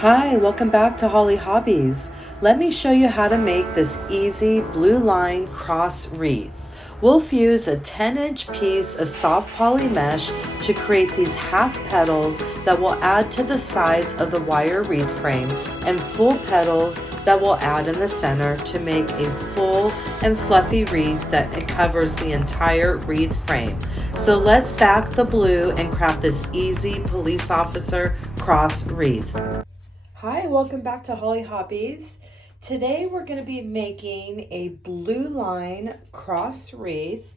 Hi, welcome back to Holly Hobbies. Let me show you how to make this easy blue line cross wreath. We'll fuse a 10-inch piece of soft poly mesh to create these half petals that will add to the sides of the wire wreath frame and full petals that will add in the center to make a full and fluffy wreath that covers the entire wreath frame. So let's back the blue and craft this easy police officer cross wreath. Hi, welcome back to Holly Hobbies. Today we're going to be making a blue line cross wreath,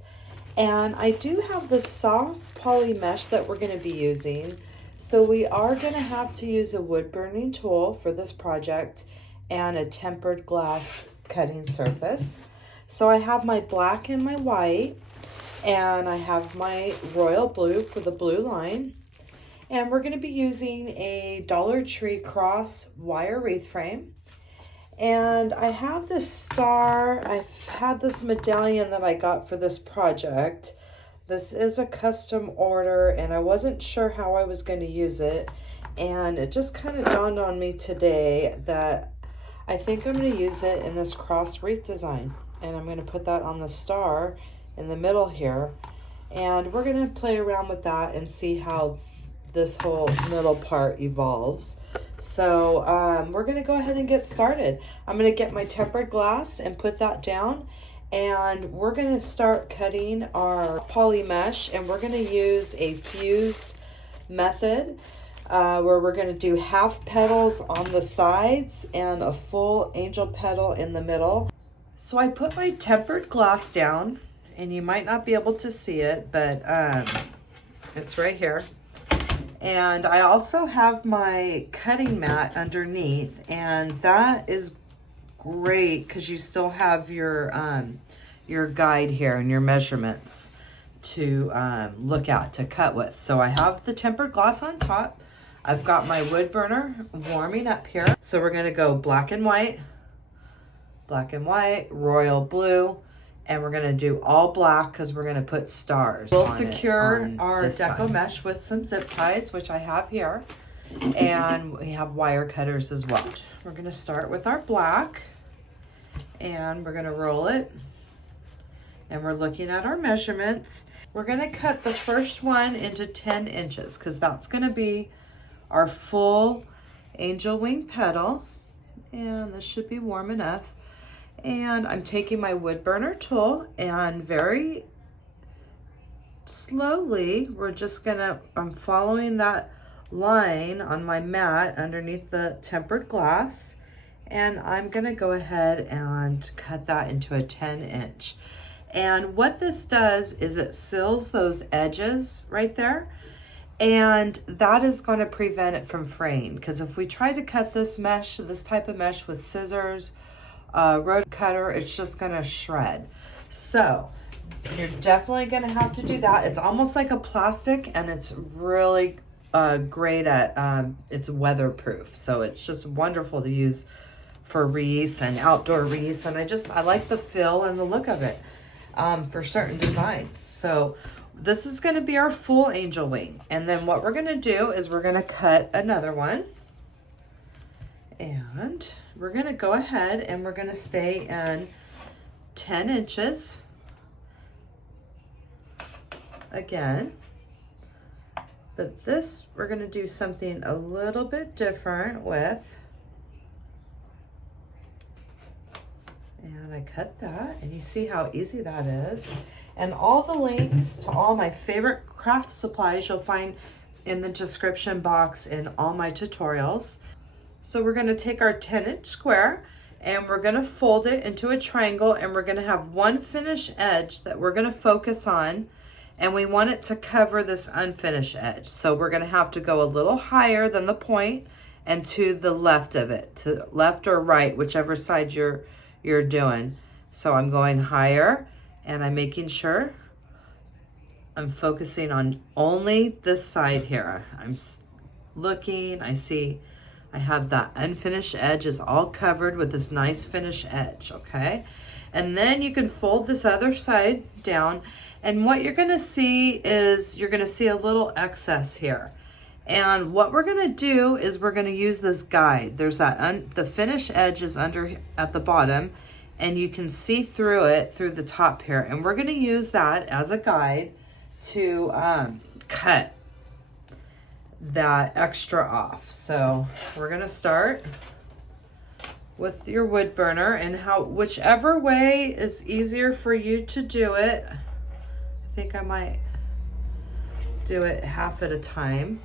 and I do have the soft poly mesh that we're going to be using. So we are going to have to use a wood burning tool for this project and a tempered glass cutting surface. So I have my black and my white, and I have my royal blue for the blue line. And we're going to be using a Dollar Tree cross wire wreath frame. And I have this star. I've had this medallion that I got for this project. This is a custom order, and I wasn't sure how I was going to use it. And it just kind of dawned on me today that I think I'm going to use it in this cross wreath design. And I'm going to put that on the star in the middle here. And we're going to play around with that and see how this whole middle part evolves. So we're going to go ahead and get started. I'm going to get my tempered glass and put that down, and we're going to start cutting our poly mesh, and we're going to use a fused method where we're going to do half petals on the sides and a full angel petal in the middle. So I put my tempered glass down, and you might not be able to see it, but it's right here. And I also have my cutting mat underneath, and that is great because you still have your guide here and your measurements to look at to cut with. So I have the tempered glass on top. I've got my wood burner warming up here. So we're gonna go black and white, royal blue, and we're gonna do all black because we're gonna put stars. We'll secure our deco mesh with some zip ties, which I have here, and we have wire cutters as well. We're gonna start with our black, and we're gonna roll it, and we're looking at our measurements. We're gonna cut the first one into 10 inches because that's gonna be our full angel wing petal, and this should be warm enough. And I'm taking my wood burner tool, and very slowly I'm following that line on my mat underneath the tempered glass, and I'm gonna go ahead and cut that into a 10-inch. And what this does is it seals those edges right there, and that is going to prevent it from fraying, because if we try to cut this type of mesh with scissors, road cutter, it's just gonna shred. So you're definitely gonna have to do that. It's almost like a plastic, and it's really great at it's weatherproof, so it's just wonderful to use for wreaths and outdoor wreaths. And I like the feel and the look of it for certain designs. So this is going to be our full angel wing, and then what we're going to do is we're going to cut another one, and we're going to go ahead and we're going to stay in 10 inches again. But this, we're going to do something a little bit different with. And I cut that, and you see how easy that is. And all the links to all my favorite craft supplies you'll find in the description box in all my tutorials. So we're going to take our 10-inch square, and we're going to fold it into a triangle, and we're going to have one finished edge that we're going to focus on, and we want it to cover this unfinished edge. So we're going to have to go a little higher than the point and to the left of it, to left or right, whichever side you're doing. So I'm going higher, and I'm making sure I'm focusing on only this side here. I'm looking, I see I have that unfinished edge is all covered with this nice finished edge, okay? And then you can fold this other side down, and what you're gonna see is you're gonna see a little excess here. And what we're gonna do is we're gonna use this guide. There's that, the finish edge is under at the bottom, and you can see through it through the top here. And we're gonna use that as a guide to cut that extra off. So we're gonna start with your wood burner, and whichever way is easier for you to do it. I think I might do it half at a time,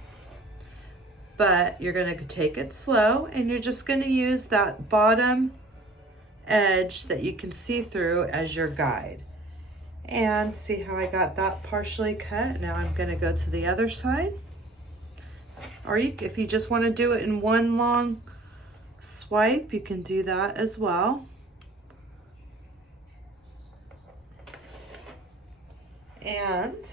but you're gonna take it slow, and you're just gonna use that bottom edge that you can see through as your guide. And see how I got that partially cut? Now I'm gonna go to the other side. Or if you just wanna do it in one long swipe, you can do that as well. And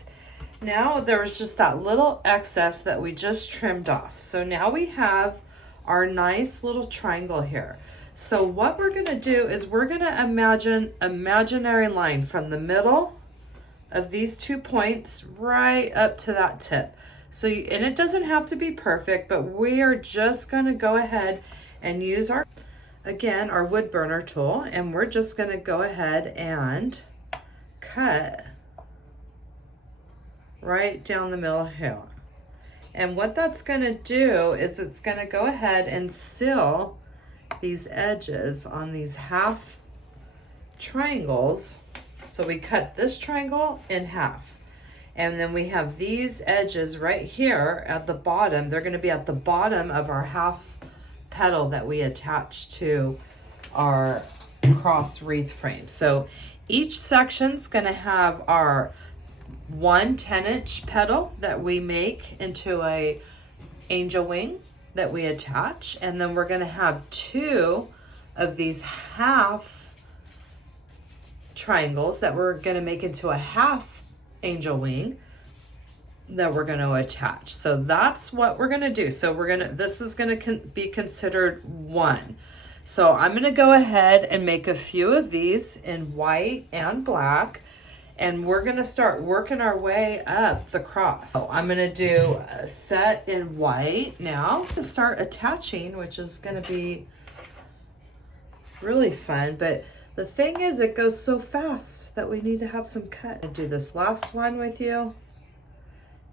now there was just that little excess that we just trimmed off. So now we have our nice little triangle here. So what we're gonna do is we're gonna imagine an imaginary line from the middle of these 2 points right up to that tip. So, and it doesn't have to be perfect, but we are just gonna go ahead and use our wood burner tool, and we're just gonna go ahead and cut right down the middle here. And what that's gonna do is it's gonna go ahead and seal these edges on these half triangles. So we cut this triangle in half. And then we have these edges right here at the bottom. They're gonna be at the bottom of our half petal that we attach to our cross wreath frame. So each section's gonna have our 1 10-inch petal that we make into a angel wing that we attach, and then we're gonna have 2 of these half triangles that we're gonna make into a half angel wing that we're gonna attach. So that's what we're gonna do. So this is gonna be considered 1. So I'm gonna go ahead and make a few of these in white and black, and we're gonna start working our way up the cross. So I'm gonna do a set in white now to start attaching, which is gonna be really fun. But the thing is, it goes so fast that we need to have some cut. I'll do this last one with you,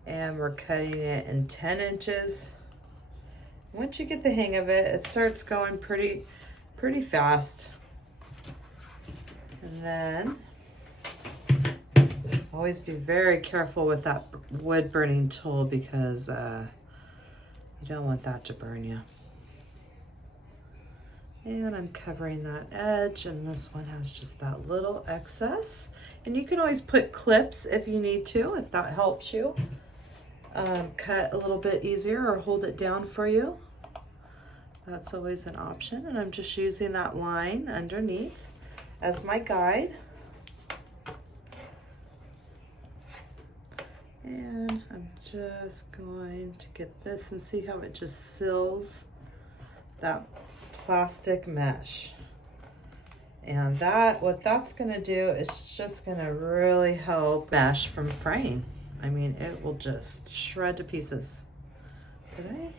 and we're cutting it in 10 inches. Once you get the hang of it, it starts going pretty fast. And then always be very careful with that wood burning tool, because you don't want that to burn you. And I'm covering that edge, and this one has just that little excess. And you can always put clips if you need to, if that helps you cut a little bit easier or hold it down for you. That's always an option. And I'm just using that line underneath as my guide. And I'm just going to get this and see how it just seals that plastic mesh. And what that's gonna do is just gonna really help mesh from fraying. I mean, it will just shred to pieces. Did I?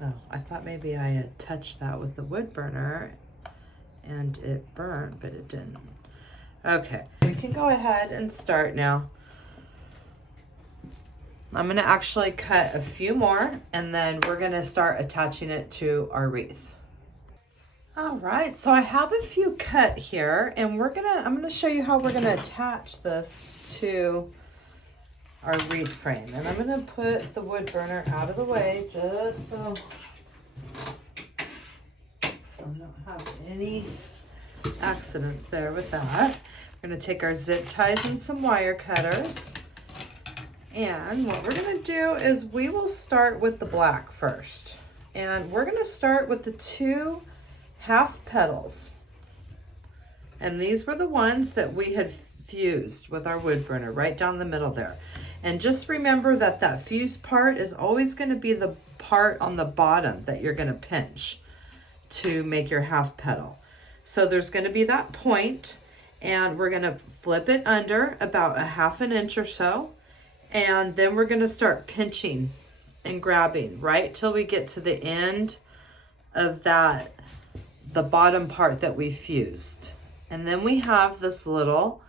No, I thought maybe I had touched that with the wood burner and it burned, but it didn't. Okay, we can go ahead and start now. I'm gonna actually cut a few more, and then we're gonna start attaching it to our wreath. All right, so I have a few cut here, and I'm gonna show you how we're gonna attach this to our wreath frame. And I'm gonna put the wood burner out of the way just so I don't have any accidents there with that. We're gonna take our zip ties and some wire cutters. And what we're gonna do is we will start with the black first. And we're gonna start with the 2 half petals. And these were the ones that we had fused with our wood burner right down the middle there. And just remember that that fused part is always gonna be the part on the bottom that you're gonna pinch to make your half petal. So there's gonna be that point, and we're gonna flip it under about a 1/2 inch or so. And then we're going to start pinching and grabbing right till we get to the end of that, the bottom part that we fused. And then we have this little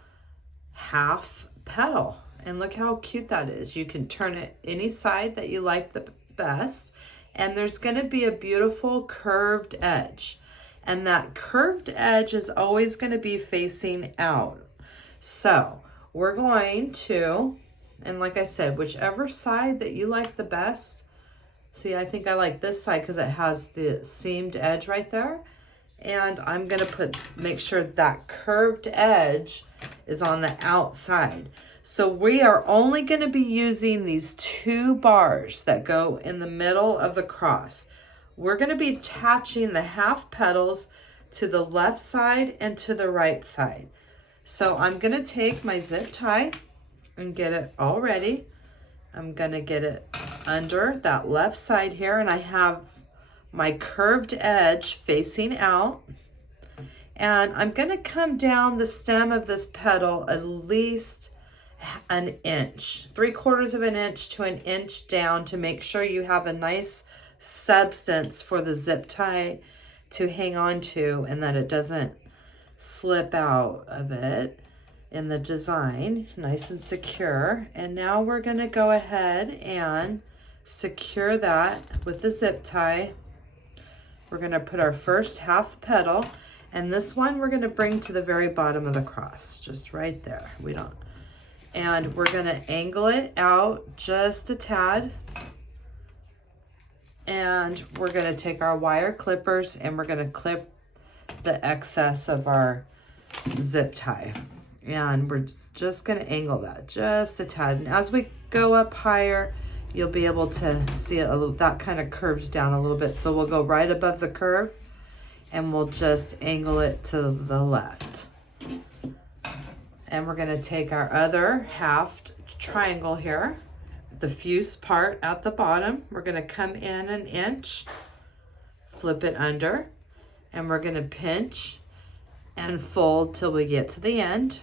half petal. And look how cute that is. You can turn it any side that you like the best. And there's going to be a beautiful curved edge. And that curved edge is always going to be facing out. So we're going to, and like I said, whichever side that you like the best. See, I think I like this side because it has the seamed edge right there. And I'm going to make sure that curved edge is on the outside. So we are only going to be using these 2 bars that go in the middle of the cross. We're going to be attaching the half petals to the left side and to the right side. So I'm going to take my zip tie and get it all ready. I'm going to get it under that left side here, and I have my curved edge facing out. And I'm going to come down the stem of this petal at least an inch, 3/4 of an inch to an inch down, to make sure you have a nice substance for the zip tie to hang on to and that it doesn't slip out of it in the design, nice and secure. And now we're going to go ahead and secure that with the zip tie. We're going to put our first half petal, and this one we're going to bring to the very bottom of the cross, just right there. And we're going to angle it out just a tad. And we're going to take our wire clippers and we're going to clip the excess of our zip tie. And we're just going to angle that just a tad. And as we go up higher, you'll be able to see it a little, that kind of curves down a little bit. So we'll go right above the curve and we'll just angle it to the left. And we're going to take our other half triangle here, the fused part at the bottom. We're going to come in an inch, flip it under, and we're going to pinch and fold till we get to the end.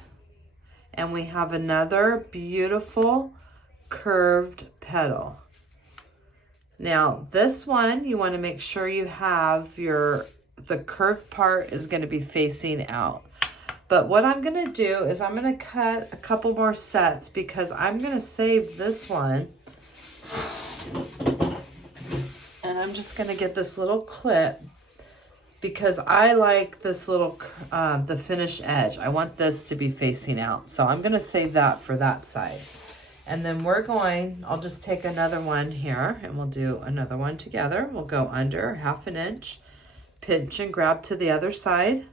And we have another beautiful curved petal. Now this one, you want to make sure you have the curved part is going to be facing out. But what I'm going to do is I'm going to cut a couple more sets because I'm going to save this one. And I'm just going to get this little clip because I like this little, the finished edge. I want this to be facing out. So I'm going to save that for that side. And then I'll just take another one here and we'll do another one together. We'll go under 1/2 inch, pinch and grab to the other side.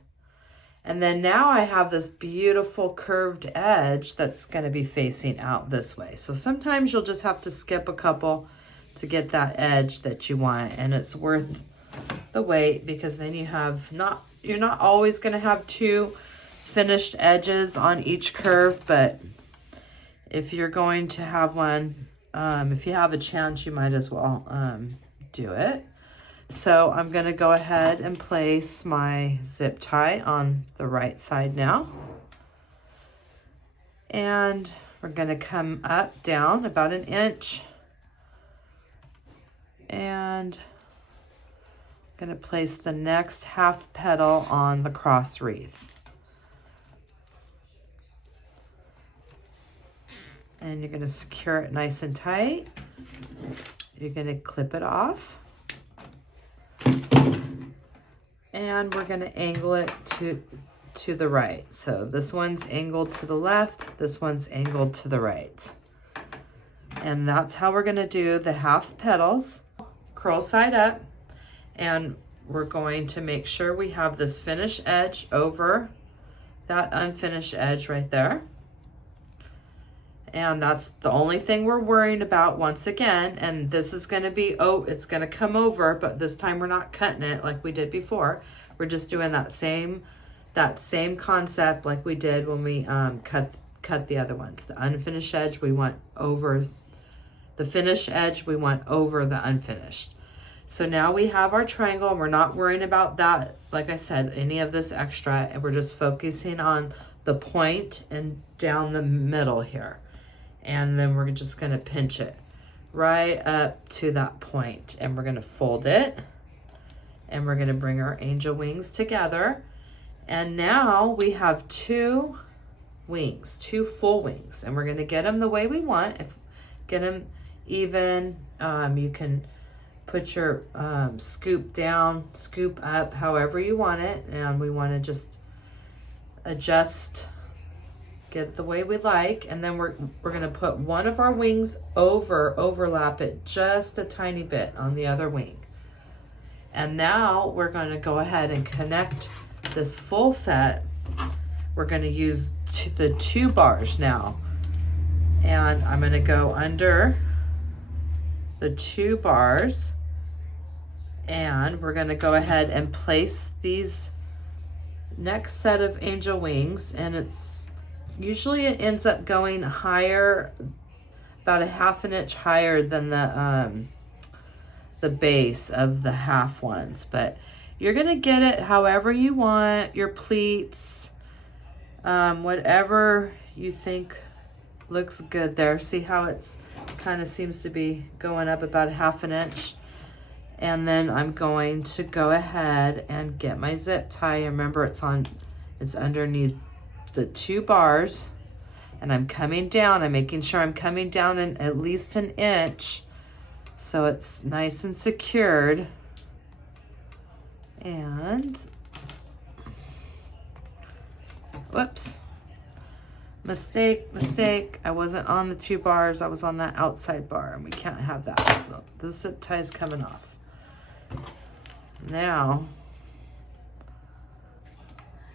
And then now I have this beautiful curved edge that's going to be facing out this way. So sometimes you'll just have to skip a couple to get that edge that you want. And it's worth the wait because then you're not always going to have 2 finished edges on each curve. But if you're going to have one, if you have a chance, you might as well do it. So I'm going to go ahead and place my zip tie on the right side now. And we're going to come up, down about an inch. And I'm going to place the next half petal on the cross wreath. And you're going to secure it nice and tight. You're going to clip it off. And we're going to angle it to the right. So this one's angled to the left, this one's angled to the right. And that's how we're going to do the half petals. Curl side up, and we're going to make sure we have this finished edge over that unfinished edge right there. And that's the only thing we're worrying about once again. And this is going to be, it's going to come over, but this time we're not cutting it like we did before. We're just doing that same concept like we did when we cut the other ones. The unfinished edge we want over the finished edge, we want over the unfinished. So now we have our triangle and we're not worrying about that, like I said, any of this extra, and we're just focusing on the point and down the middle here. And then we're just gonna pinch it right up to that point, and we're gonna fold it, and we're gonna bring our angel wings together. And now we have 2 wings, 2 full wings, and we're gonna get them the way we want. Get them even. You can put your scoop down, scoop up, however you want it. And we wanna just adjust, get the way we like. And then we're gonna put one of our wings overlap it just a tiny bit on the other wing. And now we're gonna go ahead and connect this full set. We're gonna use the 2 bars now. And I'm gonna go under the 2 bars, and we're gonna go ahead and place these next set of angel wings, and it's usually it ends up going higher, about a 1/2 inch higher than the base of the half ones, but you're gonna get it however you want, your pleats, whatever you think looks good there. See how it's kind of seems to be going up about a 1/2 inch. And then I'm going to go ahead and get my zip tie. Remember, it's underneath the 2 bars, and I'm coming down. I'm making sure I'm coming down in at least 1 inch so it's nice and secured. And whoops, mistake. I wasn't on the 2 bars. I was on that outside bar, and we can't have that. So the zip tie is coming off. Now,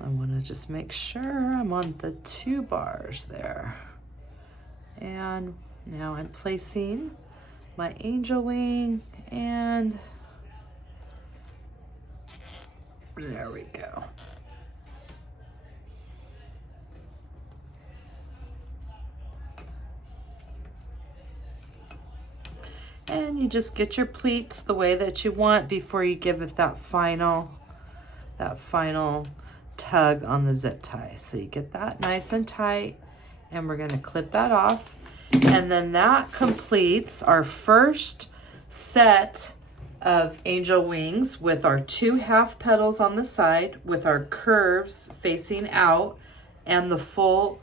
I want to just make sure I'm on the 2 bars there. And now I'm placing my angel wing, and there we go. And you just get your pleats the way that you want before you give it that final tug on the zip tie. So you get that nice and tight, and we're gonna clip that off. And then that completes our first set of angel wings with our 2 half petals on the side, with our curves facing out, and the full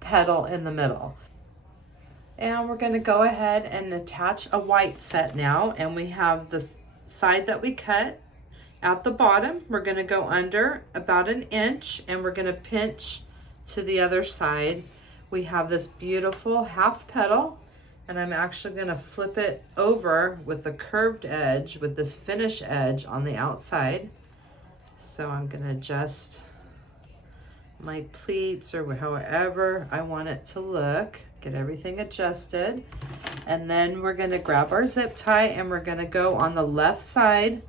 petal in the middle. And we're going to go ahead and attach a white set now, and we have the side that we cut at the bottom. We're going to go under about 1 inch, and we're going to pinch to the other side. We have this beautiful half petal, and I'm actually going to flip it over with the curved edge, with this finish edge on the outside. So I'm going to adjust my pleats or however I want it to look. Get everything adjusted. And then we're gonna grab our zip tie, and we're gonna go on the left side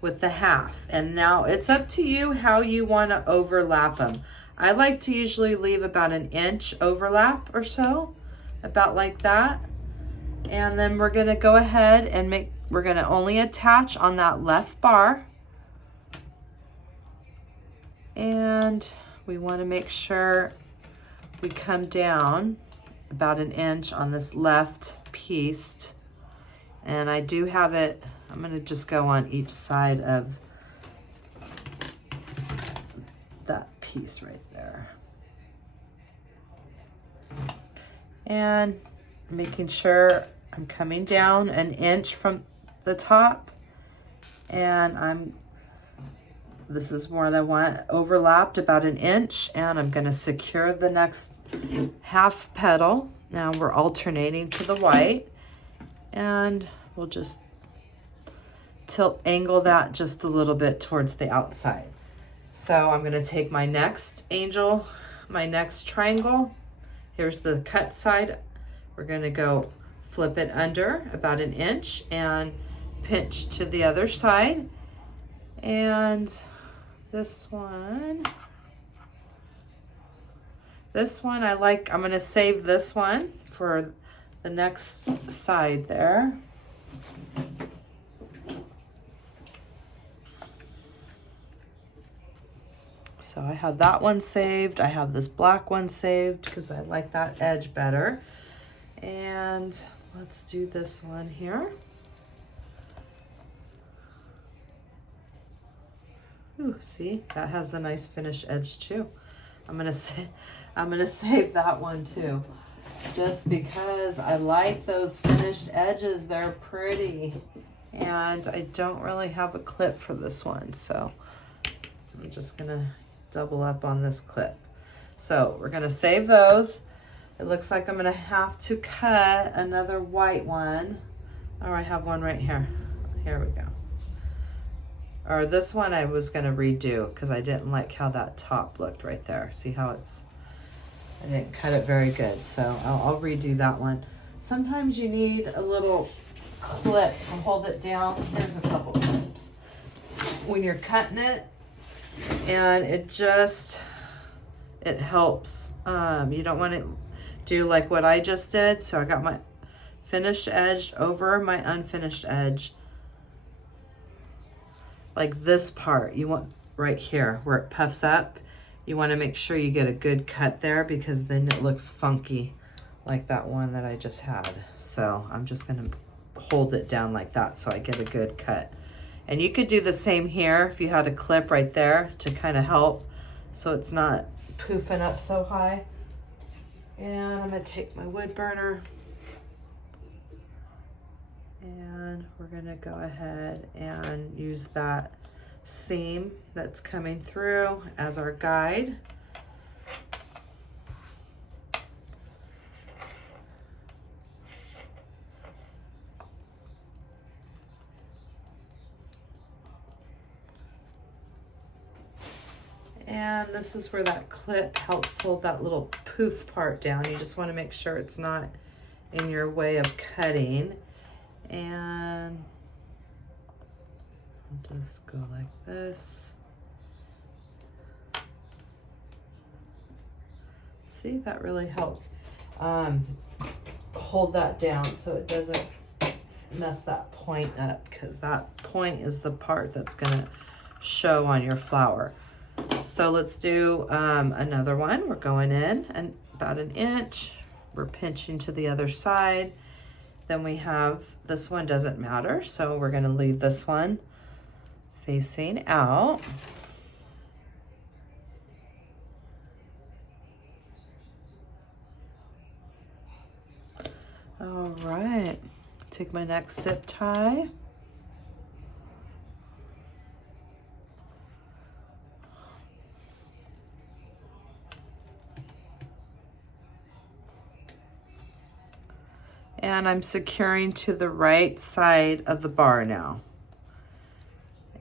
with the half. And now it's up to you how you wanna overlap them. I like to usually leave about 1 inch overlap or so, about like that. And then we're gonna go ahead and we're gonna only attach on that left bar. And we wanna make sure we come down about 1 inch on this left piece. And I do have it, I'm gonna just go on each side of that piece right there. And making sure I'm coming down 1 inch from the top, and this is where I want overlapped about 1 inch, and I'm gonna secure the next half petal. Now we're alternating to the white, and we'll just angle that just a little bit towards the outside. So I'm gonna take my next angel, my next triangle. Here's the cut side. We're gonna go flip it under about 1 inch and pinch to the other side. And this one I'm gonna save this one for the next side there. So I have that one saved. I have this black one saved because I like that edge better. And let's do this one here. Ooh, see, that has the nice finished edge too. I'm gonna save that one too, just because I like those finished edges. They're pretty, and I don't really have a clip for this one, so I'm just gonna double up on this clip. So we're gonna save those. It looks like I'm gonna have to cut another white one. Oh, I have one right here. Here we go. Or this one I was gonna redo because I didn't like how that top looked right there. See how I didn't cut it very good. So I'll redo that one. Sometimes you need a little clip to hold it down. There's a couple clips when you're cutting it, and it helps. You don't want to do like what I just did. So I got my finished edge over my unfinished edge. Like this part, you want right here where it puffs up, you want to make sure you get a good cut there, because then it looks funky like that one that I just had. So I'm just going to hold it down like that so I get a good cut. And you could do the same here if you had a clip right there to kind of help so it's not poofing up so high. And I'm going to take my wood burner, and we're going to go ahead and use that seam that's coming through as our guide. And this is where that clip helps hold that little poof part down. You just want to make sure it's not in your way of cutting. And I'll just go like this. See, that really helps hold that down so it doesn't mess that point up, because that point is the part that's gonna show on your flower. So let's do another one. We're going in and about an inch. We're pinching to the other side. Then we have, this one doesn't matter, so we're gonna leave this one facing out. All right, take my next zip tie. And I'm securing to the right side of the bar now.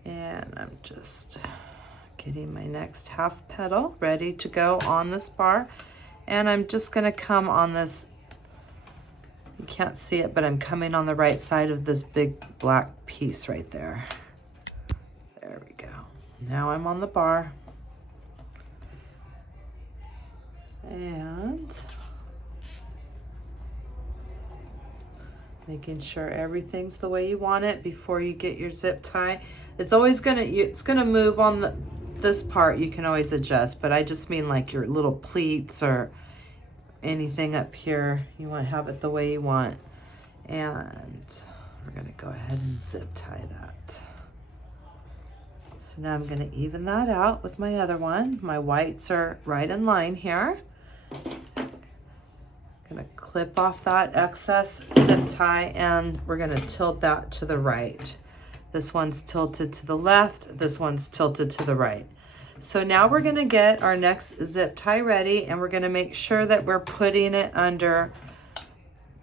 And I'm just getting my next half petal ready to go on this bar. And I'm just gonna come on this, you can't see it, but I'm coming on the right side of this big black piece right there. There we go. Now I'm on the bar. And making sure everything's the way you want it before you get your zip tie. It's always gonna move on this part. You can always adjust, but I just mean like your little pleats or anything up here. You want to have it the way you want. And we're gonna go ahead and zip tie that. So now I'm gonna even that out with my other one. My whites are right in line here. Gonna clip off that excess zip tie, and we're gonna tilt that to the right. This one's tilted to the left, this one's tilted to the right. So now we're gonna get our next zip tie ready, and we're gonna make sure that we're putting it under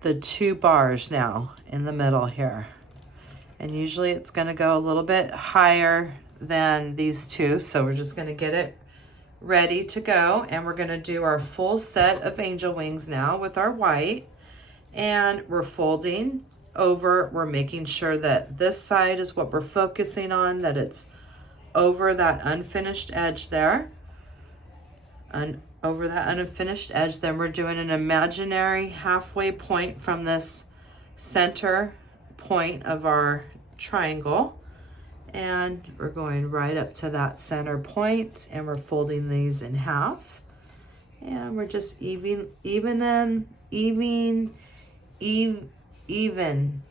the 2 bars now in the middle here. And usually it's gonna go a little bit higher than these 2, so we're just gonna get it ready to go, and we're going to do our full set of angel wings now with our white, and we're folding over. We're making sure that this side is what we're focusing on, that it's over that unfinished edge there, and over that unfinished edge. Then we're doing an imaginary halfway point from this center point of our triangle. And we're going right up to that center point, and we're folding these in half. And we're just evening evening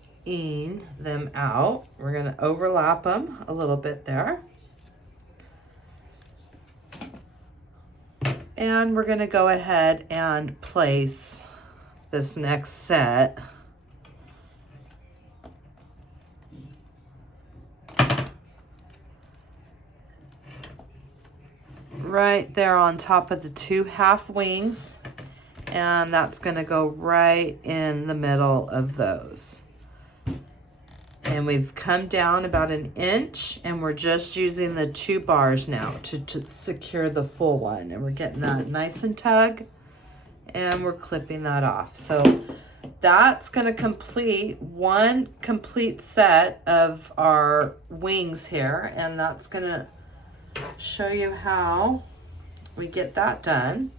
them out. We're going to overlap them a little bit there. And we're going to go ahead and place this next set right there on top of the 2 half wings, and that's going to go right in the middle of those. And we've come down about 1 inch, and we're just using the 2 bars now to secure the full one. And we're getting that nice and tug, and we're clipping that off. So that's going to complete one complete set of our wings here, and that's going to show you how we get that done.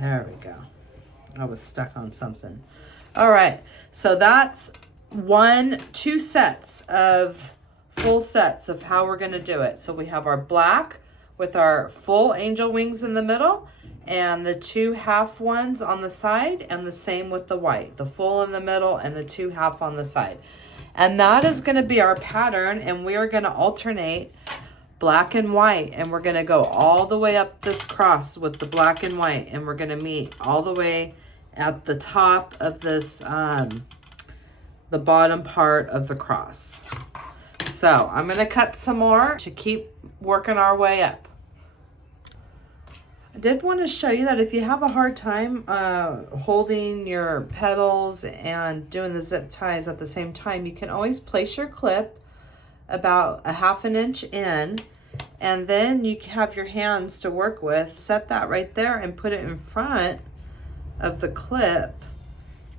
There we go. I was stuck on something. All right, so that's 2 sets of full sets of how we're going to do it. So we have our black with our full angel wings in the middle, and the 2 half ones on the side, and the same with the white, the full in the middle and the 2 half on the side. And that is going to be our pattern, and we are going to alternate black and white, and we're going to go all the way up this cross with the black and white, and we're going to meet all the way at the top of this the bottom part of the cross. So I'm going to cut some more to keep working our way up. I did want to show you that if you have a hard time holding your petals and doing the zip ties at the same time, you can always place your clip about 1/2 inch in, and then you have your hands to work with. Set that right there and put it in front of the clip,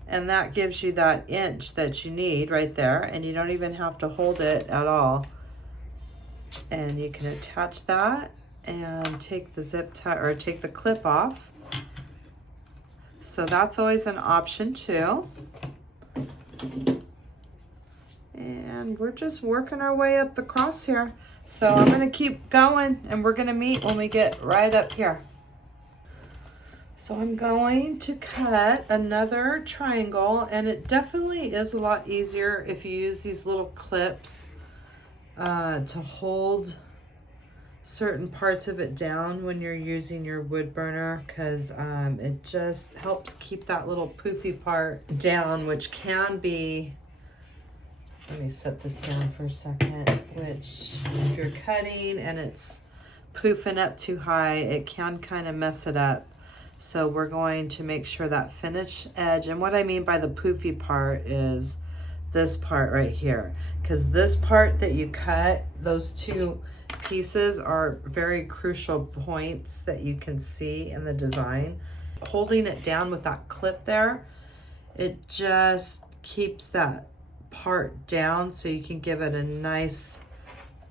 and that gives you that inch that you need right there, and you don't even have to hold it at all. And you can attach that and take the zip tie or take the clip off. So that's always an option too. And we're just working our way up the cross here. So I'm going to keep going, and we're going to meet when we get right up here. So I'm going to cut another triangle, and it definitely is a lot easier if you use these little clips to hold certain parts of it down when you're using your wood burner, because it just helps keep that little poofy part down, which can be, let me set this down for a second, which if you're cutting and it's poofing up too high, it can kind of mess it up. So we're going to make sure that finished edge, and what I mean by the poofy part is this part right here, because this part that you cut, those 2 pieces are very crucial points that you can see in the design. Holding it down with that clip there, it just keeps that part down so you can give it a nice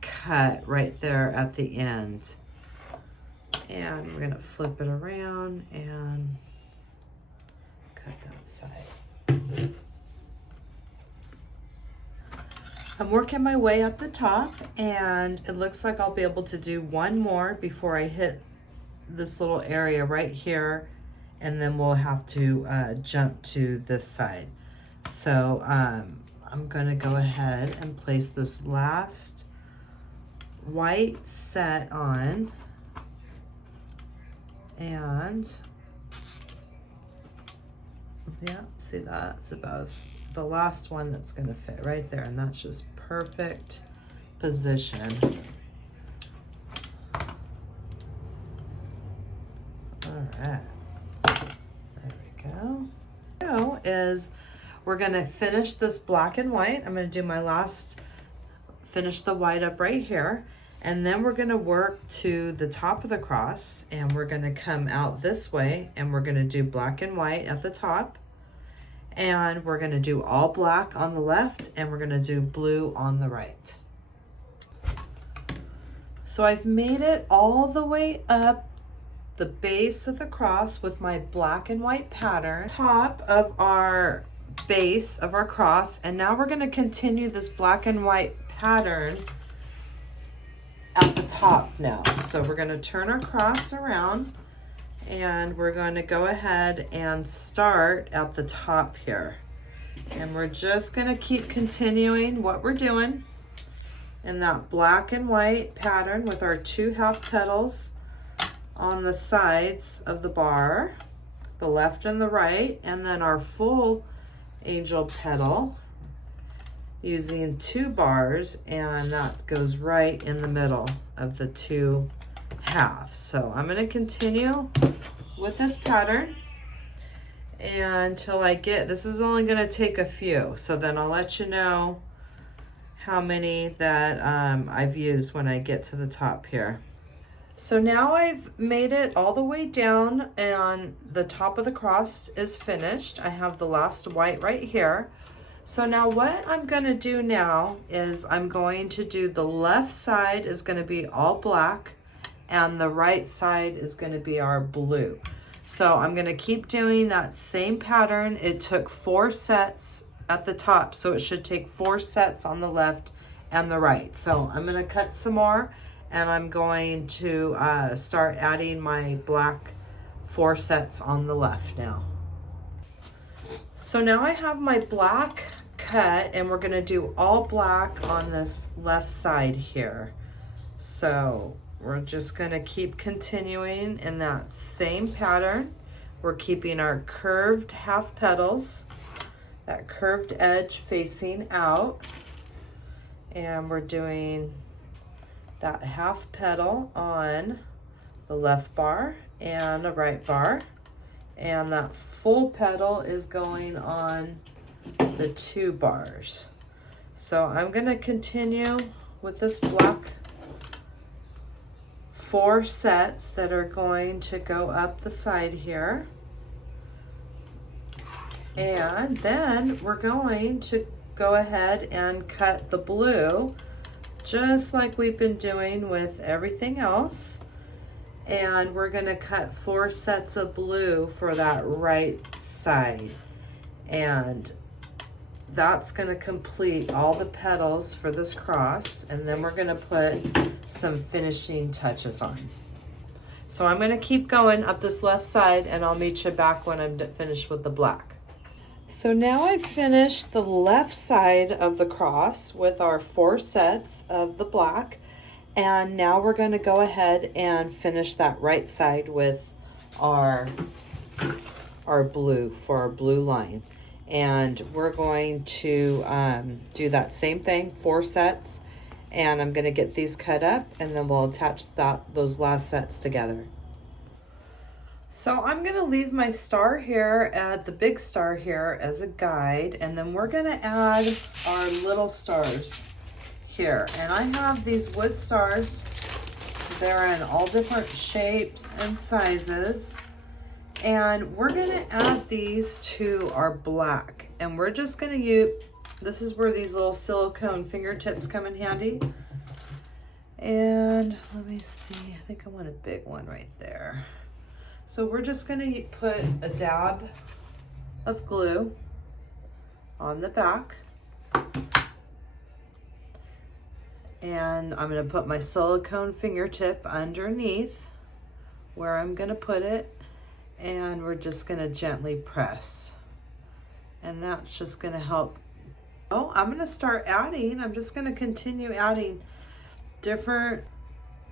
cut right there at the end. And we're going to flip it around and cut that side. I'm working my way up the top, and it looks like I'll be able to do one more before I hit this little area right here, and then we'll have to jump to this side. So I'm going to go ahead and place this last white set on, and yeah, see, that's about the last one that's going to fit right there, and that's just perfect position. All right, there we go. Now is we're going to finish this black and white. I'm going to do my last, finish the white up right here, and then we're going to work to the top of the cross, and we're going to come out this way, and we're going to do black and white at the top. And we're going to do all black on the left, and we're going to do blue on the right. So I've made it all the way up the base of the cross with my black and white pattern, top of our base of our cross, and now we're going to continue this black and white pattern at the top now. So we're going to turn our cross around and we're going to go ahead and start at the top here. And we're just going to keep continuing what we're doing in that black and white pattern with our 2 half petals on the sides of the bar, the left and the right, and then our full angel petal using 2 bars, and that goes right in the middle of the 2 halves. So I'm going to continue with this pattern until I get, this is only going to take a few, so then I'll let you know how many that I've used when I get to the top here. So now I've made it all the way down and the top of the cross is finished. I have the last white right here. So now what I'm going to do now is I'm going to do the left side is going to be all black and the right side is going to be our blue. So I'm going to keep doing that same pattern. It took 4 sets at the top, so it should take 4 sets on the left and the right. So I'm going to cut some more and I'm going to start adding my black 4 sets on the left now. So now I have my black cut and we're going to do all black on this left side here. So we're just going to keep continuing in that same pattern. We're keeping our curved half petals, that curved edge facing out, and we're doing that half petal on the left bar and the right bar, and that full petal is going on the 2 bars. So I'm going to continue with this black 4 sets that are going to go up the side here, and then we're going to go ahead and cut the blue just like we've been doing with everything else, and we're going to cut 4 sets of blue for that right side, and that's going to complete all the petals for this cross, and then we're going to put some finishing touches on. So I'm going to keep going up this left side and I'll meet you back when I'm finished with the black. So now I've finished the left side of the cross with our 4 sets of the black, and now we're going to go ahead and finish that right side with our blue for our blue line. And we're going to do that same thing, 4 sets, and I'm going to get these cut up and then we'll attach those last sets together. So I'm going to leave my star here at the big star here as a guide, and then we're going to add our little stars here. And I have these wood stars. They're in all different shapes and sizes. And we're going to add these to our black, and we're just going to use, this is where these little silicone fingertips come in handy. And let me see, I think I want a big one right there. So we're just going to put a dab of glue on the back, and I'm going to put my silicone fingertip underneath where I'm going to put it, and we're just going to gently press, and that's just going to help. Oh, I'm going to start adding, I'm just going to continue adding different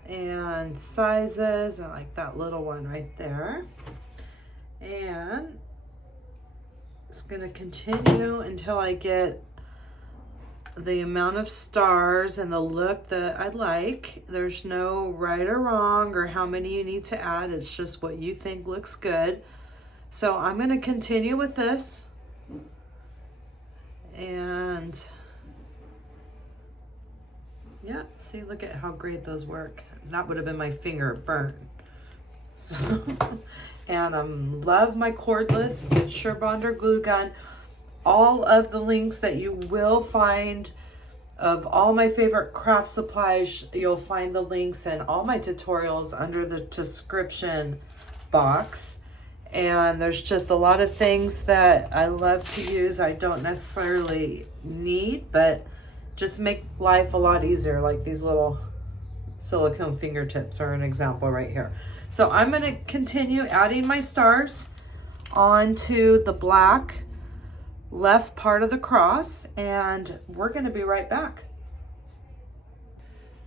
and sizes. I like that little one right there, and it's going to continue until I get the amount of stars and the look that I like. There's no right or wrong or how many you need to add. It's just what you think looks good. So I'm going to continue with this, and yeah, see, look at how great those work. That would have been my finger burnt. So, and love my cordless Surebonder glue gun. All of the links that you will find of all my favorite craft supplies. You'll find the links and all my tutorials under the description box. And there's just a lot of things that I love to use. I don't necessarily need, but just make life a lot easier, like these little silicone fingertips are an example right here. So I'm going to continue adding my stars onto the black left part of the cross, and we're going to be right back.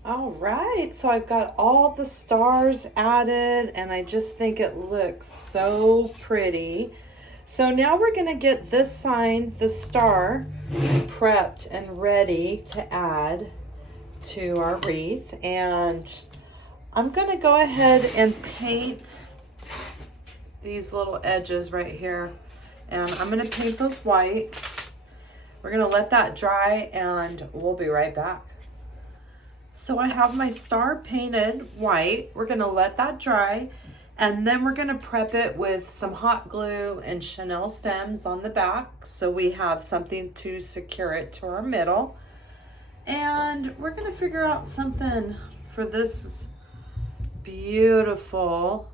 All right, so I've got all the stars added, and I just think it looks so pretty. So now we're going to get this sign, the star, prepped and ready to add to our wreath. And I'm going to go ahead and paint these little edges right here. And I'm going to paint those white. We're going to let that dry, and we'll be right back. So I have my star painted white. We're going to let that dry, and then we're going to prep it with some hot glue and chenille stems on the back, so we have something to secure it to our middle. And we're going to figure out something for this beautiful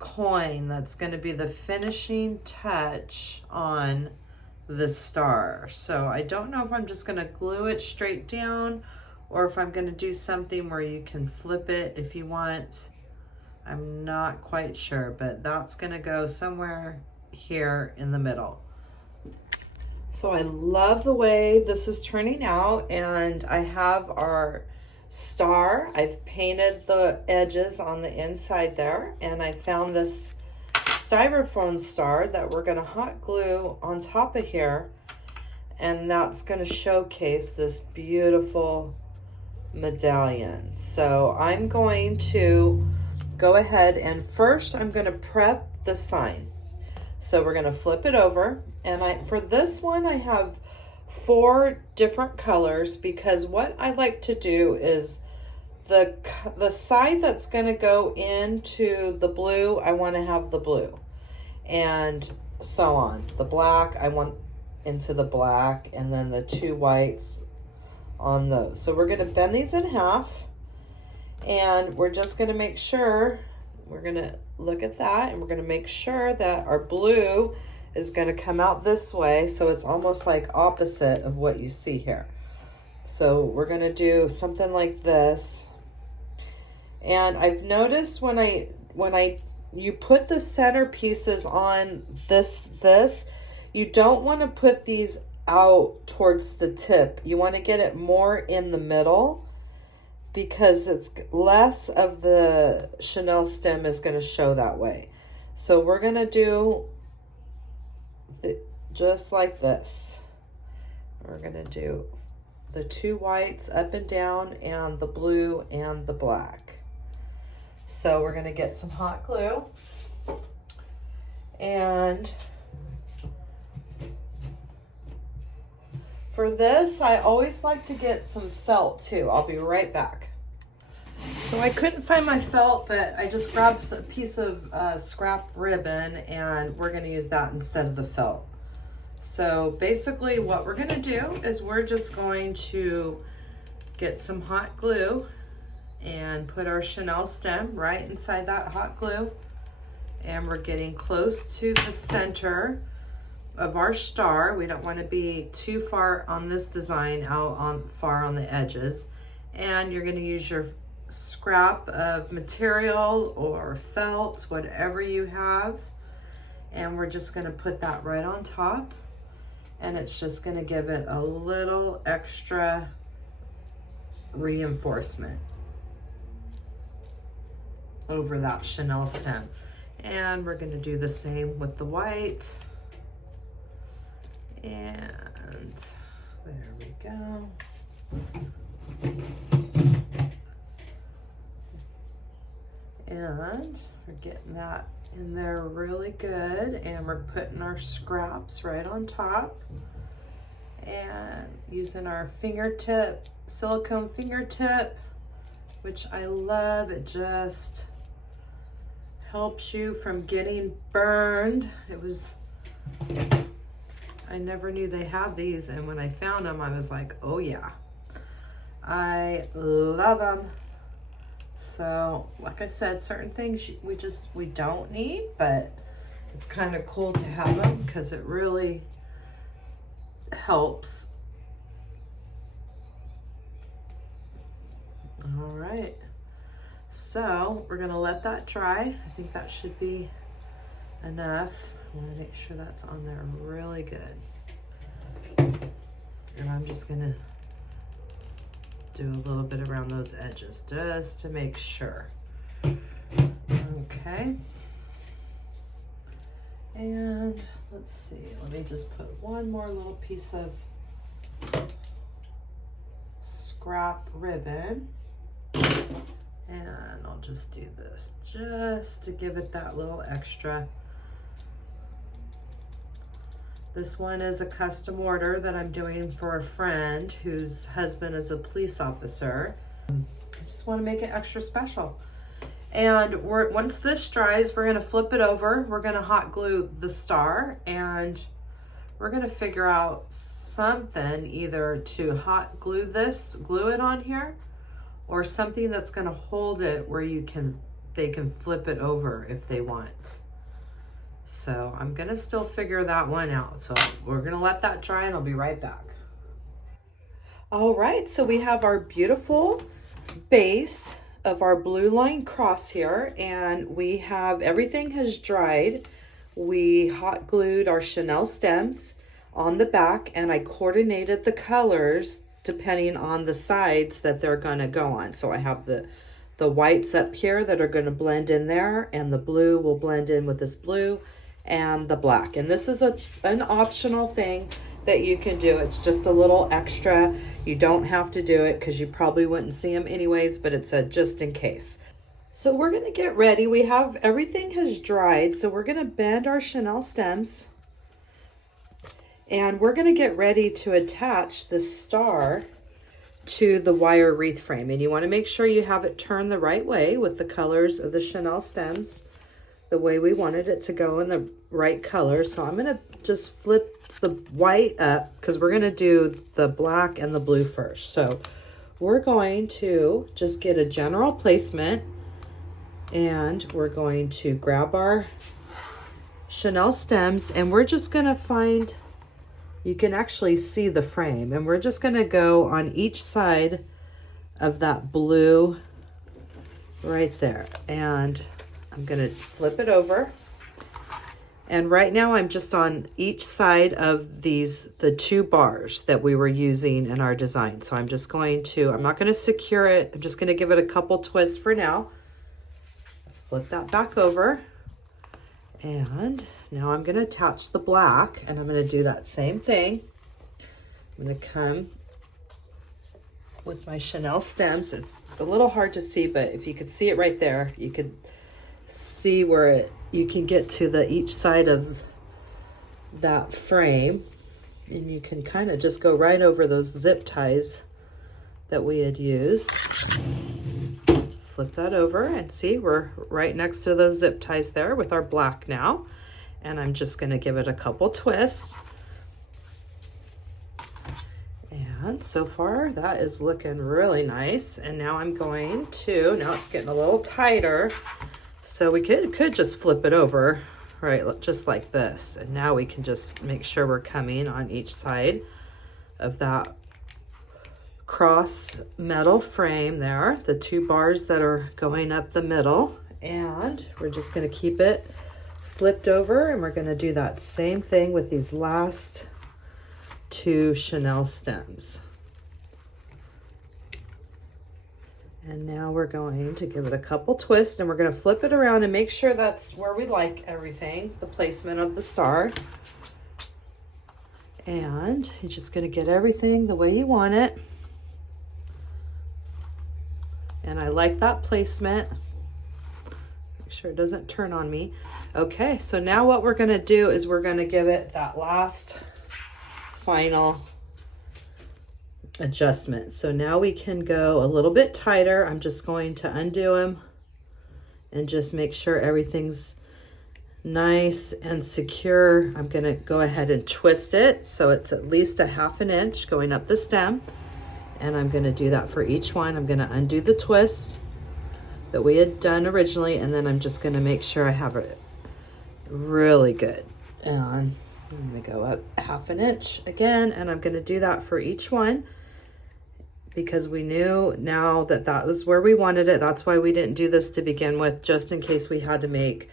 coin that's going to be the finishing touch on the star. So I don't know if I'm just going to glue it straight down, or if I'm going to do something where you can flip it if you want. I'm not quite sure, but that's going to go somewhere here in the middle. So I love the way this is turning out, and I have our star. I've painted the edges on the inside there, and I found this styrofoam star that we're going to hot glue on top of here, and that's going to showcase this beautiful medallion. So I'm going to go ahead and first I'm going to prep the sign. So we're going to flip it over, and for this one I have 4 different colors, because what I like to do is the side that's going to go into the blue, I want to have the blue, and so on. The black I want into the black, and then the 2 whites on those. So we're going to bend these in half, and we're just going to make sure, we're going to look at that, and we're going to make sure that our blue is going to come out this way, so it's almost like opposite of what you see here. So we're going to do something like this. And I've noticed when you put the center pieces on this, you don't want to put these out towards the tip. You want to get it more in the middle, because it's less of the chenille stem is going to show that way. So we're going to do just like this. We're going to do the 2 whites up and down, and the blue and the black. So we're going to get some hot glue, and for this, I always like to get some felt too. I'll be right back. So I couldn't find my felt, but I just grabbed a piece of scrap ribbon, and we're going to use that instead of the felt. So basically what we're going to do is we're just going to get some hot glue and put our chenille stem right inside that hot glue. And we're getting close to the center of our star. We don't want to be too far on this design, far on the edges. And you're going to use your scrap of material or felt, whatever you have, and we're just going to put that right on top, and it's just going to give it a little extra reinforcement over that chenille stem. And we're going to do the same with the white. And there we go. And we're getting that in there really good, and we're putting our scraps right on top, and using our fingertip, silicone fingertip, which I love. It just helps you from getting burned. I never knew they had these, and when I found them, I was like, oh yeah. I love them. So, like I said, certain things we don't need, but it's kind of cool to have them because it really helps. All right. So we're gonna let that dry. I think that should be enough. I want to make sure that's on there really good. And I'm just gonna do a little bit around those edges just to make sure. Okay. And let's see, let me just put one more little piece of scrap ribbon. And I'll just do this just to give it that little extra. This one is a custom order that I'm doing for a friend whose husband is a police officer. I just want to make it extra special. And once this dries, we're going to flip it over. We're going to hot glue the star, and we're going to figure out something either to hot glue it on here, or something that's going to hold it where they can flip it over if they want. So I'm gonna still figure that one out. So we're gonna let that dry and I'll be right back. All right, so we have our beautiful base of our blue line cross here, and we have, everything has dried. We hot glued our chenille stems on the back, and I coordinated the colors depending on the sides that they're gonna go on. So I have the whites up here that are gonna blend in there, and the blue will blend in with this blue, and the black. And this is an optional thing that you can do. It's just a little extra. You don't have to do it because you probably wouldn't see them anyways, but it's a just in case. So we're gonna get ready. We have, everything has dried, so we're gonna bend our chenille stems, and we're gonna get ready to attach the star to the wire wreath frame. And you wanna make sure you have it turned the right way with the colors of the chenille stems, the way we wanted it to go in the right color. So I'm gonna just flip the white up because we're gonna do the black and the blue first. So we're going to just get a general placement, and we're going to grab our chenille stems, and we're just gonna find, you can actually see the frame, and we're just gonna go on each side of that blue right there. And I'm gonna flip it over. And right now I'm just on each side of the two bars that we were using in our design. So I'm just going to, I'm not gonna secure it. I'm just gonna give it a couple twists for now. Flip that back over. And now I'm gonna attach the black, and I'm gonna do that same thing. I'm gonna come with my chenille stems. It's a little hard to see, but if you could see it right there, you could see where you can get to each side of that frame, and you can kind of just go right over those zip ties that we had used. Flip that over, and see, we're right next to those zip ties there with our black now. And I'm just going to give it a couple twists. And so far that is looking really nice. And now I'm going to, now it's getting a little tighter, so we could just flip it over, right, just like this. And now we can just make sure we're coming on each side of that cross metal frame there, the two bars that are going up the middle. And we're just going to keep it flipped over, and we're going to do that same thing with these last two chenille stems. And now we're going to give it a couple twists, and we're going to flip it around and make sure that's where we like everything, the placement of the star. And you're just going to get everything the way you want it. And I like that placement. Make sure it doesn't turn on me. Okay, so now what we're going to do is we're going to give it that last final adjustment. So now we can go a little bit tighter. I'm just going to undo them and just make sure everything's nice and secure. I'm going to go ahead and twist it so it's at least a 1/2 inch going up the stem. And I'm gonna do that for each one. I'm gonna undo the twist that we had done originally, and then I'm just gonna make sure I have it really good. And I'm gonna go up 1/2 inch again, and I'm gonna do that for each one because we knew now that that was where we wanted it. That's why we didn't do this to begin with, just in case we had to make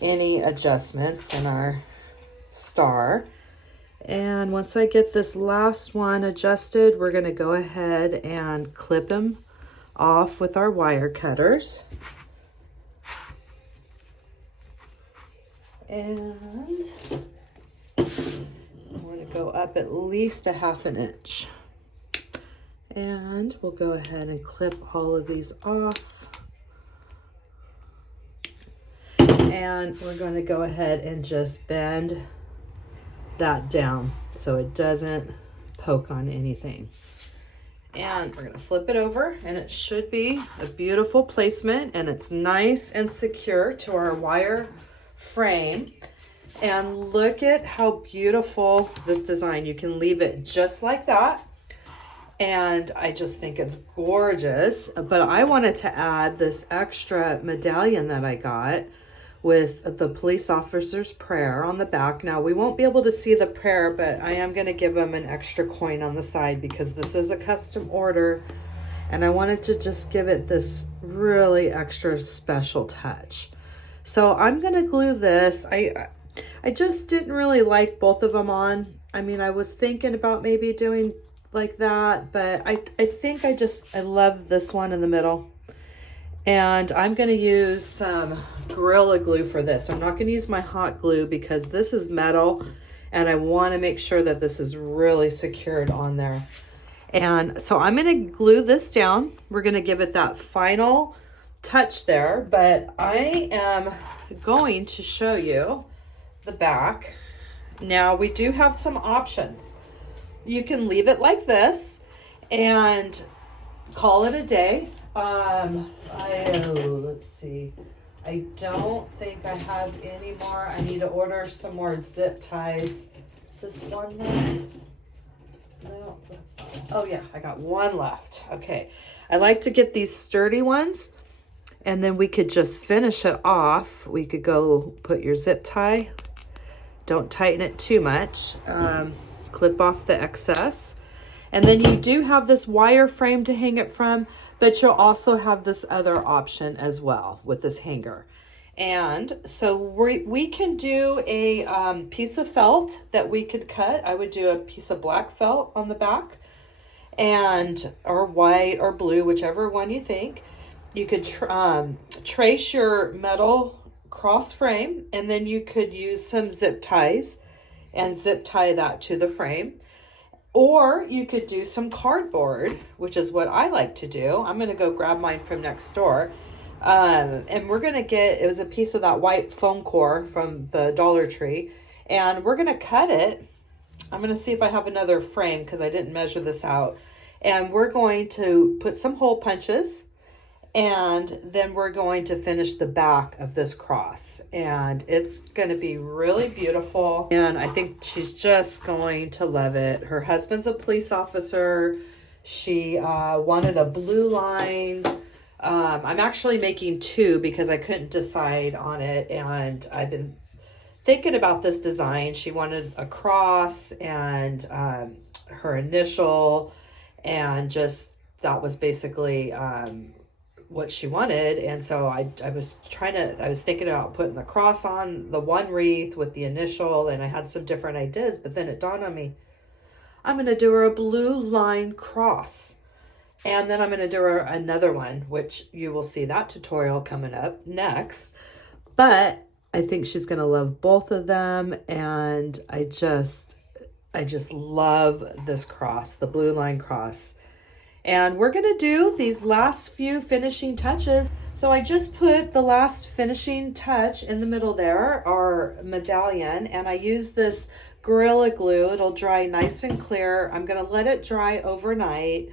any adjustments in our star. And once I get this last one adjusted, we're gonna go ahead and clip them off with our wire cutters. And I'm going to go up at least 1/2 inch. And we'll go ahead and clip all of these off. And we're going to go ahead and just bend that down so it doesn't poke on anything. And we're going to flip it over, and it should be a beautiful placement, and it's nice and secure to our wire frame. And look at how beautiful this design. You can leave it just like that, and I just think it's gorgeous. But I wanted to add this extra medallion that I got with the police officer's prayer on the back. Now we won't be able to see the prayer, but I am going to give them an extra coin on the side because this is a custom order, and I wanted to just give it this really extra special touch. So I'm going to glue this. I just didn't really like both of them on. I mean, I was thinking about maybe doing like that, but I think I love this one in the middle. And I'm going to use some Gorilla Glue for this. I'm not going to use my hot glue because this is metal, and I want to make sure that this is really secured on there. And so I'm going to glue this down. We're going to give it that final touch there, but I am going to show you the back. Now we do have some options. You can leave it like this and call it a day. Let's see. I don't think I have any more. I need to order some more zip ties. Is this one left? No, that's not. Oh yeah, I got one left. Okay. I like to get these sturdy ones, and then we could just finish it off. We could go put your zip tie. Don't tighten it too much. Clip off the excess. And then you do have this wire frame to hang it from, but you'll also have this other option as well with this hanger. And so we can do a piece of felt that we could cut. I would do a piece of black felt on the back, and or white or blue, whichever one you think. You could trace your metal cross frame, and then you could use some zip ties and zip tie that to the frame. Or you could do some cardboard, which is what I like to do. I'm going to go grab mine from next door. And we're going to get, it was a piece of that white foam core from the Dollar Tree. And we're going to cut it. I'm going to see if I have another frame because I didn't measure this out. And we're going to put some hole punches. And then we're going to finish the back of this cross, and it's going to be really beautiful. And I think she's just going to love it. Her husband's a police officer. She wanted a blue line. I'm actually making two because I couldn't decide on it, and I've been thinking about this design. She wanted a cross and her initial, and just that was basically what she wanted. And so I was thinking about putting the cross on the one wreath with the initial, and I had some different ideas, but then it dawned on me, I'm going to do her a blue line cross, and then I'm going to do her another one, which you will see that tutorial coming up next. But I think she's going to love both of them, and I just love this cross, the blue line cross. And we're going to do these last few finishing touches. So I just put the last finishing touch in the middle there, our medallion, and I use this Gorilla Glue. It'll dry nice and clear. I'm going to let it dry overnight.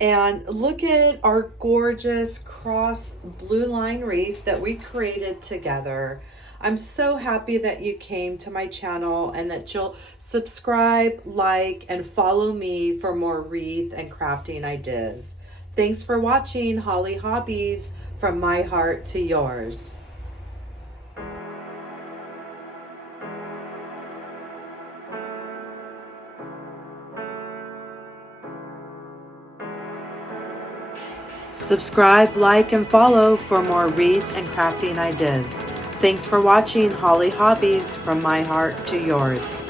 And look at our gorgeous cross blue line wreath that we created together. I'm so happy that you came to my channel and that you'll subscribe, like, and follow me for more wreath and crafting ideas. Thanks for watching Holly Hobbies, from my heart to yours. Subscribe, like, and follow for more wreath and crafting ideas. Thanks for watching Holly Hobbies, from my heart to yours.